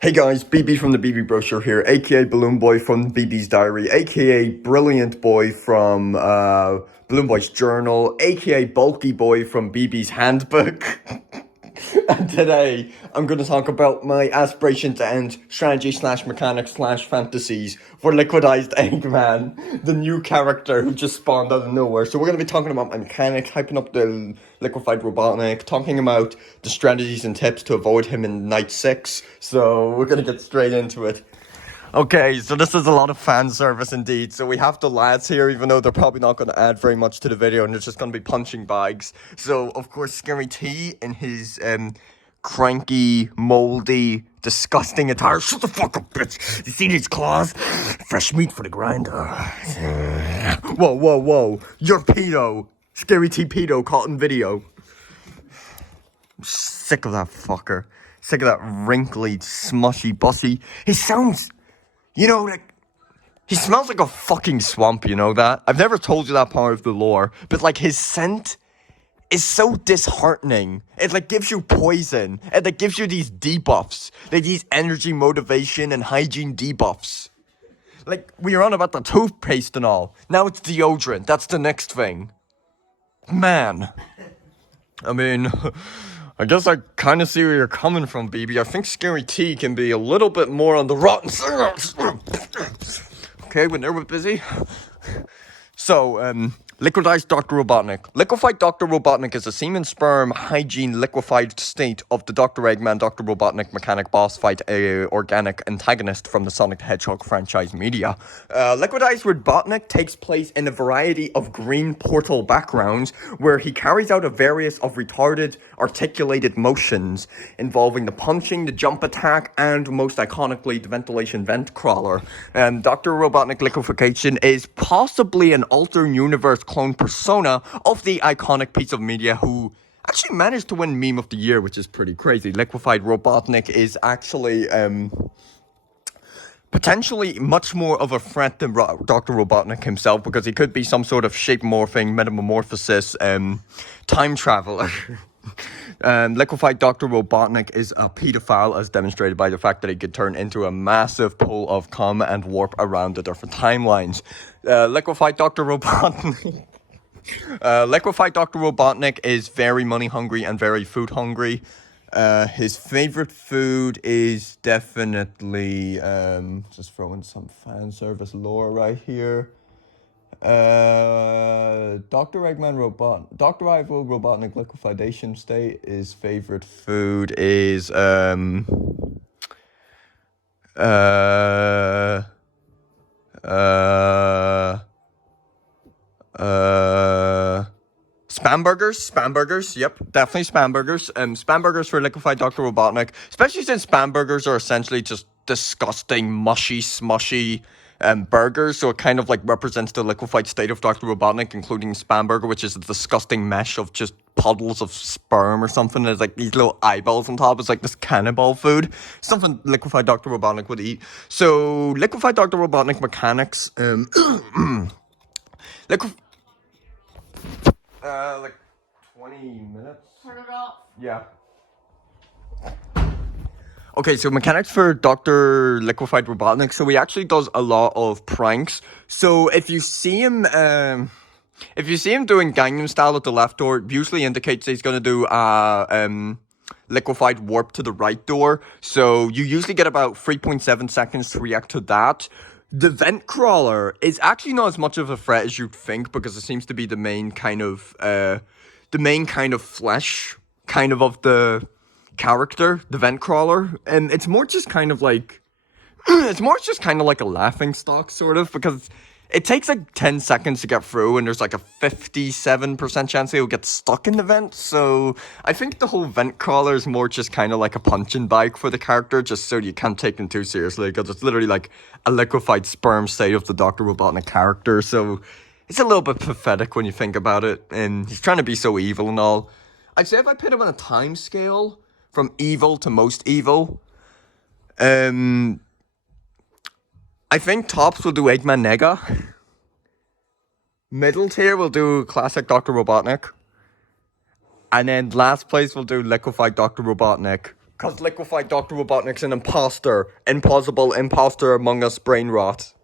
Hey guys, BB from the BB Brochure here, aka Balloon Boy from BB's Diary, aka Brilliant Boy from Balloon Boy's Journal, aka Bulky Boy from BB's Handbook. And today, I'm going to talk about my aspiration to end strategy slash mechanics slash fantasies for Liquidized Eggman, the new character who just spawned out of nowhere. So we're going to be talking about my mechanics, hyping up the Liquified Robotnik, talking about the strategies and tips to avoid him in Night 6. So we're going to get straight into it. Okay, so this is a lot of fan service indeed. So we have the lads here, even though they're probably not going to add very much to the video, and they're just going to be punching bags. So, of course, Scary T in his cranky, moldy, disgusting attire. Shut the fuck up, bitch! You see these claws? Fresh meat for the grinder. Whoa, whoa, whoa! You're pedo. Scary T pedo caught in video. I'm sick of that fucker. Sick of that wrinkly, smushy, bussy. He sounds... You know, like, he smells like a fucking swamp, you know that? I've never told you that part of the lore, but, like, his scent is so disheartening. It, like, gives you poison. It, like, gives you these debuffs. Like, these energy, motivation, and hygiene debuffs. Like, we were on about the toothpaste and all. Now it's deodorant. That's the next thing. Man. I mean... I guess I kind of see where you're coming from, BB. I think Scary T can be a little bit more on the rotten side. Okay, when they're busy. So, Liquidized Dr. Robotnik. Liquified Dr. Robotnik is a semen sperm hygiene liquefied state of the Dr. Eggman, Dr. Robotnik mechanic boss fight organic antagonist from the Sonic the Hedgehog franchise media. Liquidized Robotnik takes place in a variety of green portal backgrounds where he carries out a various of retarded articulated motions involving the punching, the jump attack, and most iconically the ventilation vent crawler. Dr. Robotnik liquefaction is possibly an alternate universe clone persona of the iconic piece of media who actually managed to win Meme of the Year, which is pretty crazy. Liquified Robotnik is actually potentially much more of a threat than Dr. Robotnik himself, because he could be some sort of shape-morphing, metamorphosis, time traveler. Liquified Dr. Robotnik is a pedophile, as demonstrated by the fact that he could turn into a massive pool of cum and warp around the different timelines. Liquified Dr. Robotnik... Liquified Dr. Robotnik is very money hungry and very food hungry. His favorite food is definitely, just throwing some fan service lore right here. Dr. Ivo Robotnik liquefaction state, his favorite food is, Spam burgers, yep, definitely spam burgers. Spam burgers for Liquified Dr. Robotnik, especially since spam burgers are essentially just disgusting, mushy, smushy burgers, so it kind of like represents the liquefied state of Dr. Robotnik, including spam burger, which is a disgusting mesh of just puddles of sperm or something. There's like these little eyeballs on top. It's like this cannibal food, something Liquified Dr. Robotnik would eat. So Liquified Dr. Robotnik mechanics, like 20 minutes. Turn it off. Yeah. Okay, so mechanics for Dr. Liquified Robotnik. So he actually does a lot of pranks. So if you see him doing Gangnam Style at the left door, it usually indicates he's gonna do liquified warp to the right door. So you usually get about 3.7 seconds to react to that. The vent crawler is actually not as much of a threat as you'd think, because it seems to be the main kind of flesh kind of the character, the vent crawler, and it's more just kind of like a laughing stock sort of, because it takes like 10 seconds to get through, and there's like a 57% chance he'll get stuck in the vent. So I think the whole vent crawler is more just kind of like a punching bag for the character, just so you can't take him too seriously, because it's literally like a liquefied sperm state of the Dr. Robotnik character. So it's a little bit pathetic when you think about it, and he's trying to be so evil and all. I'd say if I put him on a time scale from evil to most evil, I think tops will do Eggman Nega. Middle tier will do classic Dr. Robotnik. And then last place will do Liquified Dr. Robotnik. Cause Liquified Dr. Robotnik's an imposter. Impossible imposter among us brain rot.